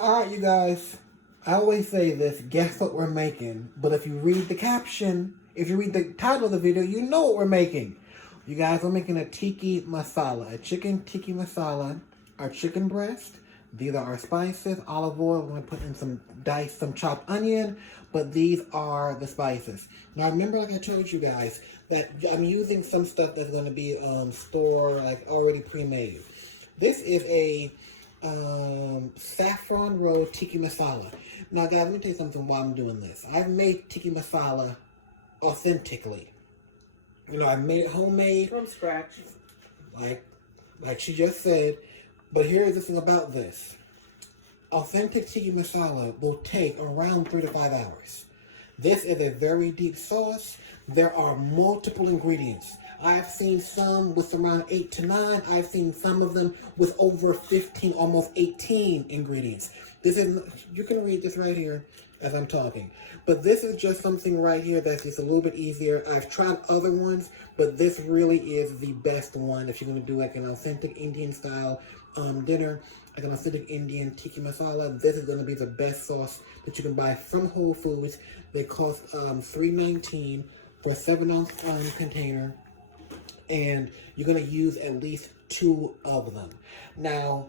Alright, you guys. I always say this, guess what we're making. But if you read the caption, if you read the title of the video, you know what we're making. You guys, we're making a Tikki Masala. A chicken Tikki Masala. Our chicken breast. These are our spices, olive oil. We're going to put in some chopped onion. But these are the spices. Now remember, like I told you guys, that I'm using some stuff that's going to be like already pre-made. This is a saffron roll Tikki Masala. Now guys, let me tell you something while I'm doing this. I've made Tikki Masala authentically. You know, I've made it homemade. From scratch. Like she just said. But here's the thing about this. Authentic Tikki Masala will take around 3 to 5 hours. This is a very deep sauce. There are multiple ingredients. I've seen some with around 8 to 9. I've seen some of them with over 15, almost 18 ingredients. This is, you can read this right here as I'm talking. But this is just something right here that's just a little bit easier. I've tried other ones, but this really is the best one if you're going to do like an authentic Indian style dinner, like an authentic Indian Tikki Masala. This is going to be the best sauce that you can buy from Whole Foods. They cost $3.19 for a 7-ounce container. And you're going to use at least 2 of them. Now,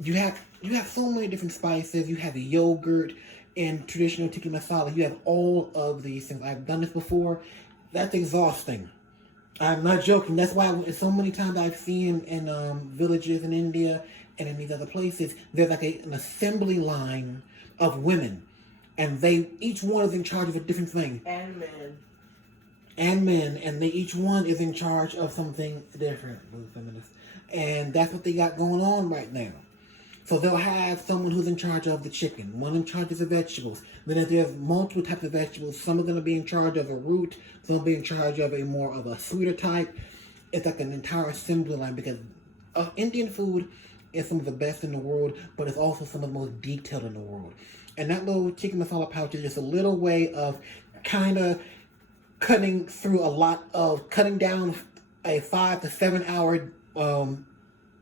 you have so many different spices. You have yogurt in traditional Tikki Masala. You have all of these things. I've done this before. That's exhausting. I'm not joking. That's why so many times I've seen in villages in India and in these other places, there's like an assembly line of women. And each one is in charge of a different thing. And men. And they each one is in charge of something different. And that's what they got going on right now. So they'll have someone who's in charge of the chicken, one in charge of the vegetables. Then if there's multiple types of vegetables, some are going to be in charge of a root, some will be in charge of a more of a sweeter type. It's like an entire assembly line because Indian food is some of the best in the world, but it's also some of the most detailed in the world. And that little Tikki Masala pouch is just a little way of kind of cutting down a 5 to 7 hour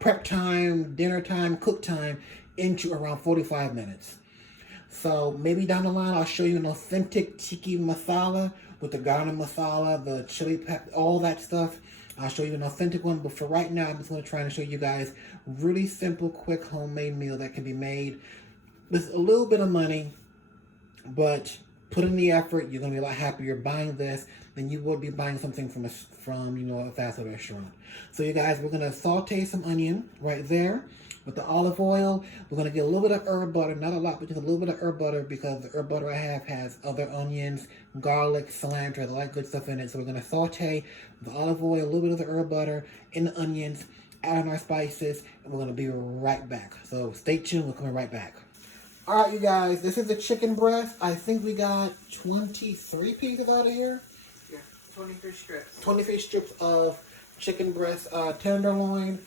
prep time, dinner time, cook time into around 45 minutes. So maybe down the line I'll show you an authentic Tikki Masala with the garlic masala, the chili pepper, all that stuff. I'll show you an authentic one, but for right now I'm just going to try and show you guys really simple, quick homemade meal that can be made with a little bit of money, but put in the effort. You're going to be a lot happier buying this than you would be buying something from a fast food restaurant. So you guys, we're going to saute some onion right there with the olive oil. We're going to get a little bit of herb butter, not a lot, but just a little bit of herb butter because the herb butter I have has other onions, garlic, cilantro, all that good stuff in it. So we're going to saute the olive oil, a little bit of the herb butter in the onions, add in our spices, and we're going to be right back. So stay tuned, we're coming right back. Alright, you guys, this is the chicken breast. I think we got 23 pieces out of here. Yeah, 23 strips. 23 strips of chicken breast tenderloin,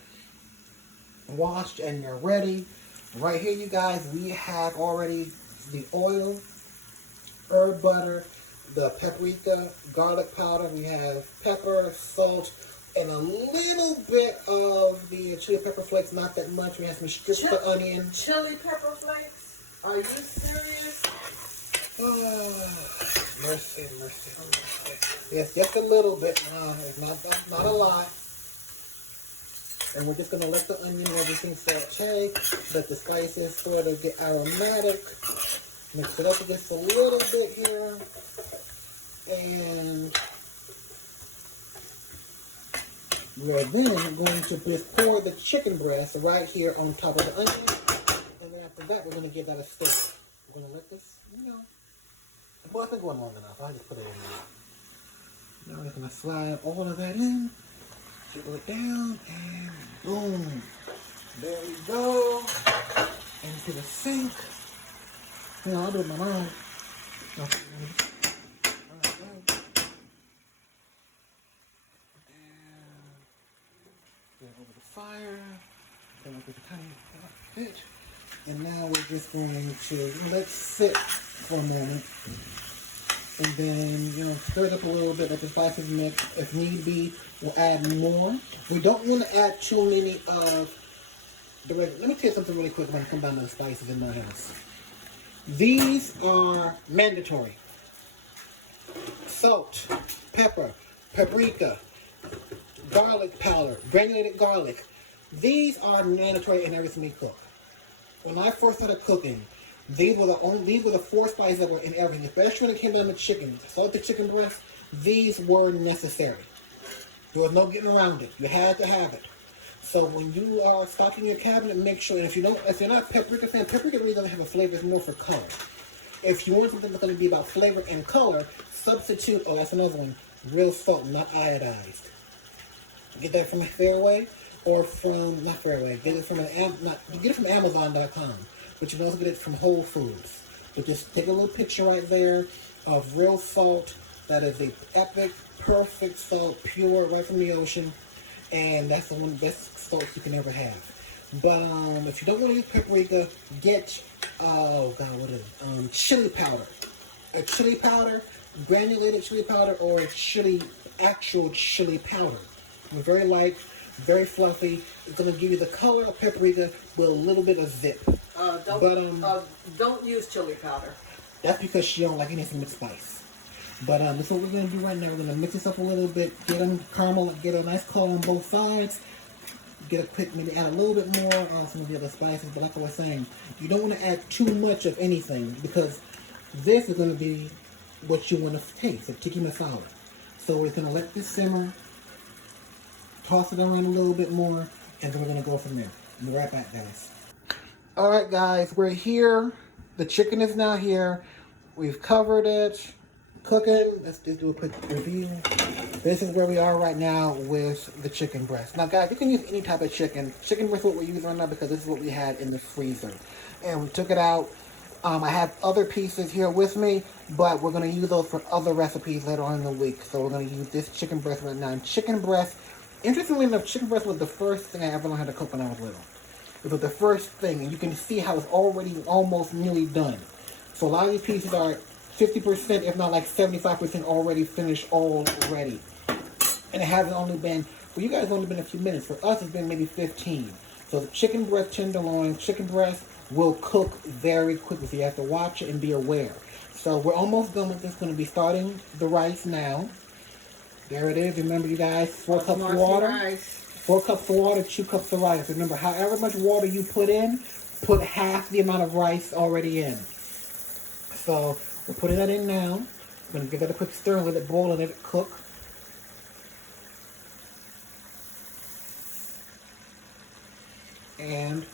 washed, and you're ready. Right here, you guys, we have already the oil, herb butter, the paprika, garlic powder. We have pepper, salt, and a little bit of the chili pepper flakes. Not that much. We have some strips of onion. Chili pepper flakes? Are you serious? Oh, mercy. Yes, just a little bit. It's not a lot. And we're just going to let the onion and everything saute. Let the spices sort of get aromatic. Mix it up just a little bit here. And we're then going to just pour the chicken breast right here on top of the onion. And then after that, we're going to give that a stir. We're going to let this, well, it's been going long enough. I'll just put it in there. Now we're going to slide all of that in. Jiggle it down, and boom. There we go. Into the sink. I'll do it my own. Okay. Over the fire. Then I'll get the tiny bit. And now we're just going to let it sit for a moment. And then, stir it up a little bit, let the spices mix. If need be, we'll add more. We don't want to add too many of Let me tell you something really quick when I come down to the spices in my house. These are mandatory. Salt, pepper, paprika, garlic powder, granulated garlic. These are mandatory in everything we cook. When I first started cooking, these were the four spices that were in everything, especially when it came down to chicken. Salted chicken breast, these were necessary. There was no getting around it. You had to have it. So when you are stocking your cabinet, make sure, and if you're not a paprika fan, paprika really doesn't have a flavor, it's more for color. If you want something that's going to be about flavor and color, substitute, oh, that's another one, real salt, not iodized. Get that from Fairway or from, not Fairway, get it from Amazon.com, but you can also get it from Whole Foods. But just take a little picture right there of real salt. That is a epic, perfect salt, pure, right from the ocean, and that's the one of the best salts you can ever have. But if you don't want to use paprika, get, oh god, what is it? Chili powder. A chili powder, granulated chili powder, or actual chili powder. It's very light, very fluffy. It's going to give you the color of paprika with a little bit of zip. Don't use chili powder. That's because she don't like anything with spice. But that's what we're going to do right now. We're going to mix this up a little bit, get them caramel, get a nice color on both sides. Get a quick, maybe add a little bit more on some of the other spices. But like I was saying, you don't want to add too much of anything because this is going to be what you want to taste, the Tikki Masala. So we're going to let this simmer, toss it around a little bit more, and then we're going to go from there. We'll be right back, guys. Alright guys, we're here. The chicken is now here. We've covered it. Cooking. Let's just do a quick review. This is where we are right now with the chicken breast. Now guys, you can use any type of chicken. Chicken breast is what we're using right now because this is what we had in the freezer. And we took it out. I have other pieces here with me, but we're going to use those for other recipes later on in the week. So we're going to use this chicken breast right now. And chicken breast, interestingly enough, chicken breast was the first thing I ever learned how to cook when I was little. It was the first thing, and you can see how it's already almost nearly done. So a lot of these pieces are 50%, if not like 75% already finished already. And it hasn't only been, for you guys, it's only been a few minutes. For us, it's been maybe 15. So the chicken breast tenderloin, chicken breast will cook very quickly. So you have to watch it and be aware. So we're almost done with this. Going to be starting the rice now. There it is. Remember, you guys, 4 cups of water. 4 cups of water, 2 cups of rice. Remember, however much water you put in, put half the amount of rice already in. So we're putting that in now. I'm going to give that a quick stir and let it boil and let it cook. And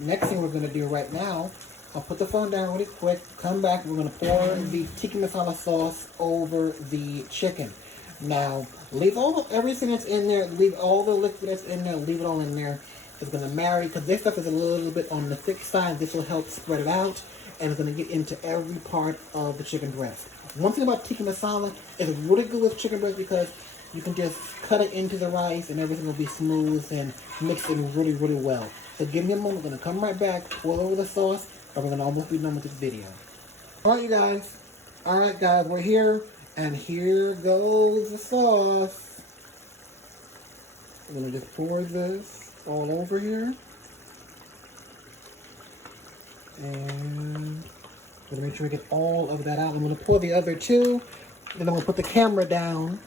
next thing we're going to do right now, I'll put the phone down really quick, come back, we're going to pour the Tikki Masala sauce over the chicken. Now, leave everything that's in there, leave all the liquid that's in there, leave it all in there. It's going to marry, because this stuff is a little bit on the thick side. This will help spread it out, and it's going to get into every part of the chicken breast. One thing about Tikki Masala is it's really good with chicken breast because you can just cut it into the rice and everything will be smooth and mixed in really, really well. So give me a moment, we're going to come right back, pour over the sauce, and we're going to almost be done with this video. Alright, you guys. Alright, guys, we're here. And here goes the sauce. I'm going to just pour this all over here. And I'm going to make sure we get all of that out. I'm going to pour the other two. Then I'm going to put the camera down.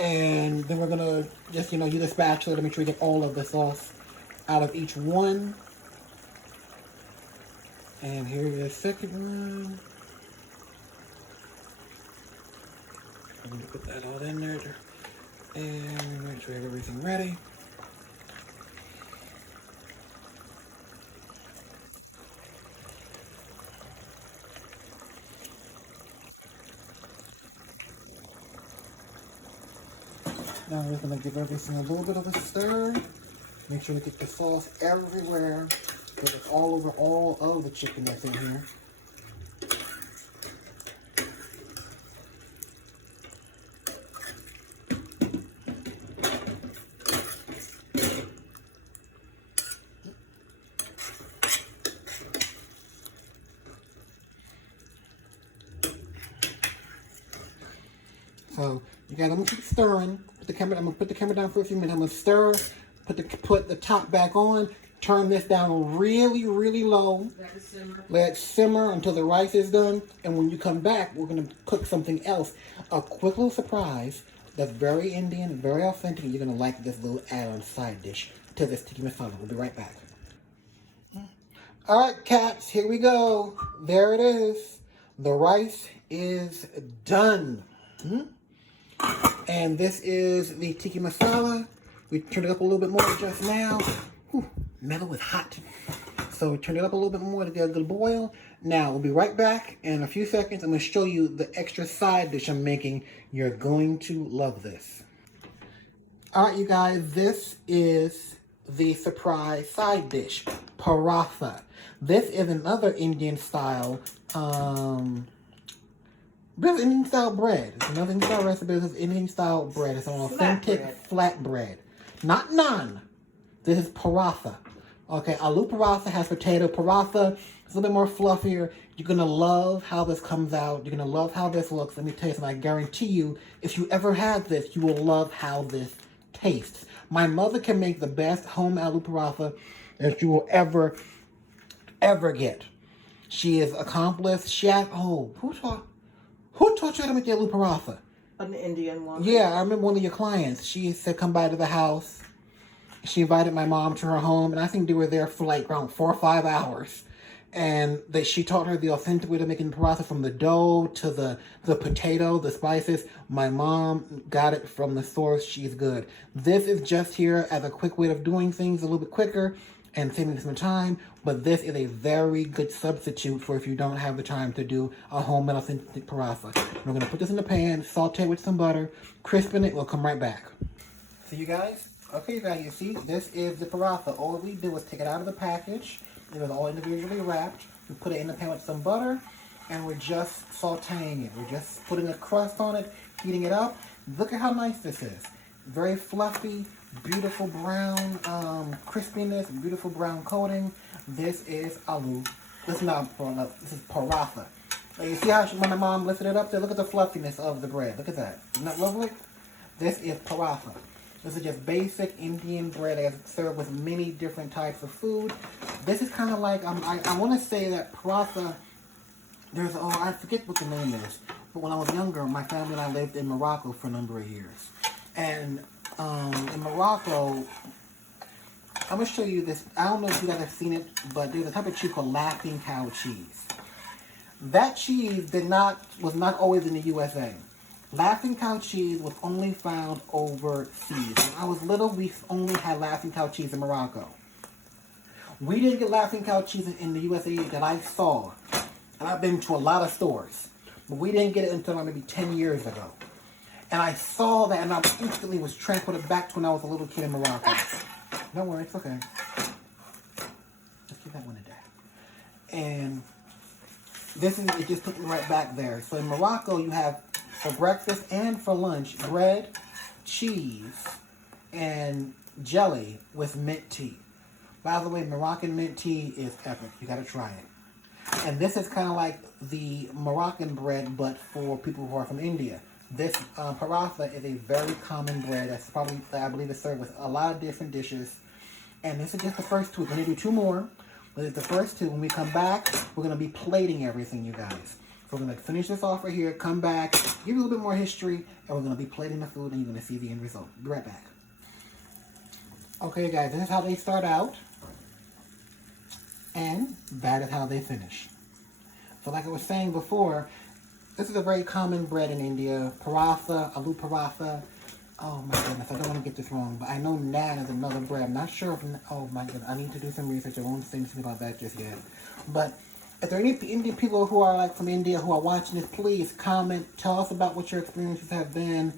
And then we're going to just, use a spatula to make sure we get all of the sauce out of each one. And here's the second one. I'm going to put that all in there and make sure we have everything ready. Now we're going to give everything a little bit of a stir. Make sure we get the sauce everywhere. Get it all over all of the chicken that's in here. So you guys, I'm gonna keep stirring. I'm gonna put the camera down for a few minutes. I'm gonna stir, put the top back on, Turn this down really, really low. Let it simmer. Let it simmer until the rice is done. And when you come back, we're going to cook something else. A quick little surprise that's very Indian, very authentic. And you're going to like this little add-on side dish to this tikki masala. We'll be right back. All right, cats, here we go. There it is. The rice is done. And this is the tikki masala. We turned it up a little bit more just now. Whew, metal is hot. So we turned it up a little bit more to get a good boil. Now, we'll be right back in a few seconds. I'm going to show you the extra side dish I'm making. You're going to love this. All right, you guys, this is the surprise side dish, paratha. This is another Indian style, this is Indian style bread. It's another Indian style recipe. This is Indian style bread. It's an authentic flat bread. Not naan. This is paratha. Okay, aloo paratha has potato paratha. It's a little bit more fluffier. You're going to love how this comes out. You're going to love how this looks. Let me tell you something. I guarantee you, if you ever had this, you will love how this tastes. My mother can make the best home aloo paratha that you will ever get. She is accomplished. She had, who taught you how to make the aloo paratha? An Indian one. Yeah, I remember one of your clients. She said come by to the house. She invited my mom to her home, and I think they were there for like around 4 or 5 hours. And she taught her the authentic way to making paratha, from the dough to the potato, the spices. My mom got it from the source. She's good. This is just here as a quick way of doing things a little bit quicker and saving some time. But this is a very good substitute for if you don't have the time to do a homemade authentic paratha. We're going to put this in the pan, saute with some butter, crispen it. We'll come right back. See you guys? Okay, you guys, you see, this is the paratha. All we do is take it out of the package. It was all individually wrapped. We put it in the pan with some butter, and we're just sauteing it. We're just putting a crust on it, heating it up. Look at how nice this is. Very fluffy, beautiful brown crispiness, beautiful brown coating. This is aloo. This is not paratha. This is paratha. You see how when my mom lifted it up there? Look at the fluffiness of the bread. Look at that. Isn't that lovely? This is paratha. This is just basic Indian bread that's served with many different types of food. This is kind of like, I want to say that paratha, I forget what the name is, but when I was younger, my family and I lived in Morocco for a number of years. And in Morocco, I'm going to show you this. I don't know if you guys have seen it, but there's a type of cheese called laughing cow cheese. That cheese was not always in the USA. Laughing cow cheese was only found overseas. When I was little, we only had laughing cow cheese in Morocco. We didn't get laughing cow cheese in the USA that I saw. And I've been to a lot of stores. But we didn't get it until maybe 10 years ago. And I saw that, and I instantly was transported back to when I was a little kid in Morocco. Don't worry, it's okay. Let's keep that one in there. And it just took me right back there. So in Morocco, you have for breakfast and for lunch, bread, cheese, and jelly with mint tea. By the way, Moroccan mint tea is epic. You gotta try it. And this is kind of like the Moroccan bread, but for people who are from India. This paratha is a very common bread that's probably, I believe, is served with a lot of different dishes. And this is just the first two. We're gonna do 2 more. But it's the first 2. When we come back, we're gonna be plating everything, you guys. So we're going to finish this off right here, come back, give you a little bit more history, and we're going to be plating the food, and you're going to see the end result. Be right back. Okay, guys, this is how they start out, and that is how they finish. So like I was saying before, this is a very common bread in India, paratha, aloo paratha. Oh my goodness, I don't want to get this wrong, but I know naan is another bread. I'm not sure if, oh my goodness, I need to do some research. I won't say anything about that just yet. But if there are any Indian people who are like from India who are watching this, please comment. Tell us about what your experiences have been.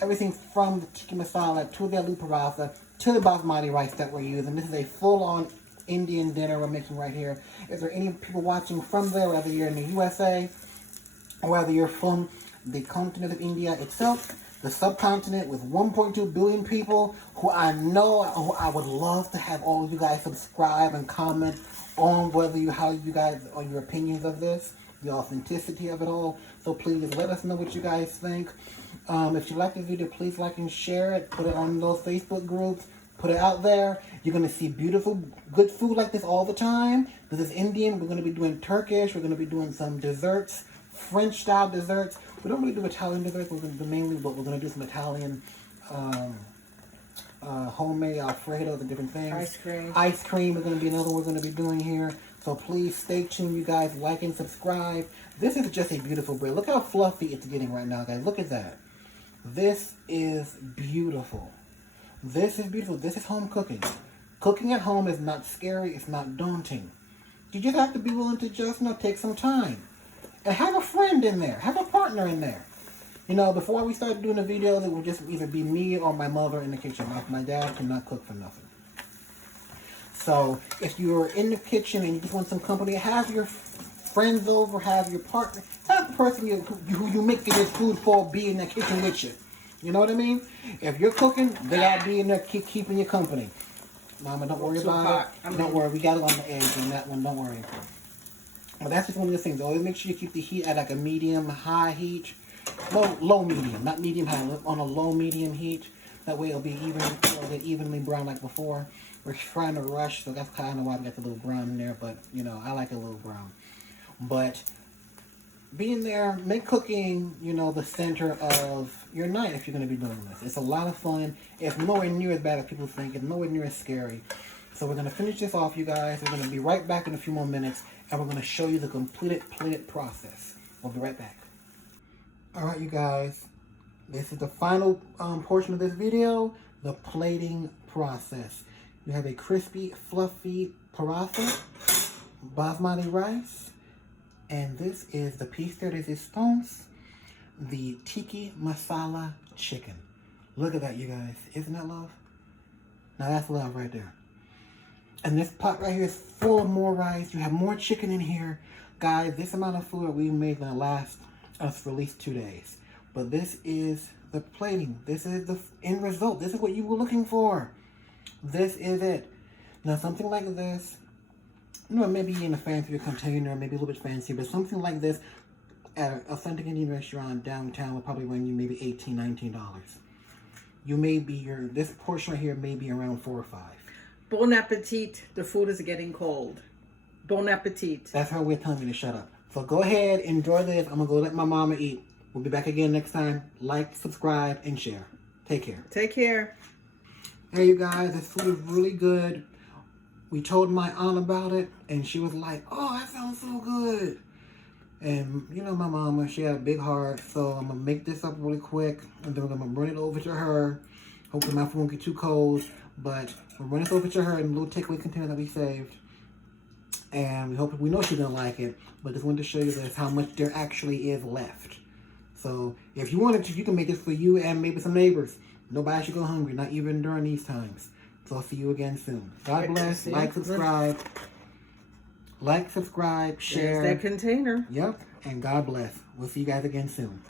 Everything from the tikki masala to the aloo paratha to the basmati rice that we're using. This is a full-on Indian dinner we're making right here. Is there any people watching from there, whether you're in the USA or whether you're from the continent of India itself, the subcontinent with 1.2 billion people, who I would love to have all of you guys subscribe and comment on how you guys, on your opinions of this, the authenticity of it all. So please let us know what you guys think. If you like this video, please like and share it. Put it on those Facebook groups. Put it out there. You're going to see beautiful, good food like this all the time. This is Indian. We're going to be doing Turkish. We're going to be doing some desserts, French-style desserts. We don't really do Italian desserts. We're going to do mainly, but we're going to do some Italian homemade Alfredo and different things. Ice cream. Ice cream is going to be another we're going to be doing here. So please stay tuned, you guys. Like and subscribe. This is just a beautiful bread. Look how fluffy it's getting right now, guys. Look at that. This is beautiful. This is beautiful. This is home cooking. Cooking at home is not scary. It's not daunting. You just have to be willing to just, take some time. And have a friend in there. Have a partner in there. Before we started doing the videos, it would just either be me or my mother in the kitchen. My dad cannot cook for nothing. So, if you're in the kitchen and you just want some company, have your friends over, have your partner, have the person who you make this food for be in the kitchen with you. You know what I mean? If you're cooking, they gotta be in there keeping you company. Mama, don't worry about it. Don't worry, we got it on the edge on that one, don't worry. But that's just one of the things. Always make sure you keep the heat at like a medium-high heat. Low medium, not medium-high, on a low-medium heat. That way it'll get evenly brown like before. We're trying to rush, so that's kind of why we got the little brown in there, but, I like a little brown. But being there, make cooking, the center of your night if you're going to be doing this. It's a lot of fun. It's nowhere near as bad as people think. It's nowhere near as scary. So we're going to finish this off, you guys. We're going to be right back in a few more minutes, and we're going to show you the completed plated process. We'll be right back. All right, you guys. This is the final portion of this video, the plating process. You have a crispy, fluffy paratha, basmati rice, and this is the piece de resistance, the Tikki Masala chicken. Look at that, you guys. Isn't that love? Now that's love right there. And this pot right here is full of more rice. You have more chicken in here. Guys, this amount of food we made going to last us for at least 2 days. But this is the plating. This is the end result. This is what you were looking for. This is it. Now something like this, maybe in a fancier container, maybe a little bit fancier, but something like this at an authentic Indian restaurant downtown will probably run you maybe $18, $19. This portion right here may be around $4 or $5. Bon appetit. The food is getting cold. Bon appetit. That's her way of telling me to shut up. So go ahead, enjoy this. I'm going to go let my mama eat. We'll be back again next time. Like, subscribe, and share. Take care. Take care. Hey, you guys, this food is really good. We told my aunt about it, and she was like, oh, that sounds so good. And, my mama, she had a big heart, so I'm going to make this up really quick, and then we're going to bring it over to her. Hopefully my food won't get too cold, but we'll bring this over to her in a little takeaway container that we saved. And we know she's going to like it, but just wanted to show you this, how much there actually is left. So, if you wanted to, you can make this for you and maybe some neighbors. Nobody should go hungry, not even during these times. So I'll see you again soon. God bless. Like, subscribe. Like, subscribe, share. There's that container. Yep. And God bless. We'll see you guys again soon.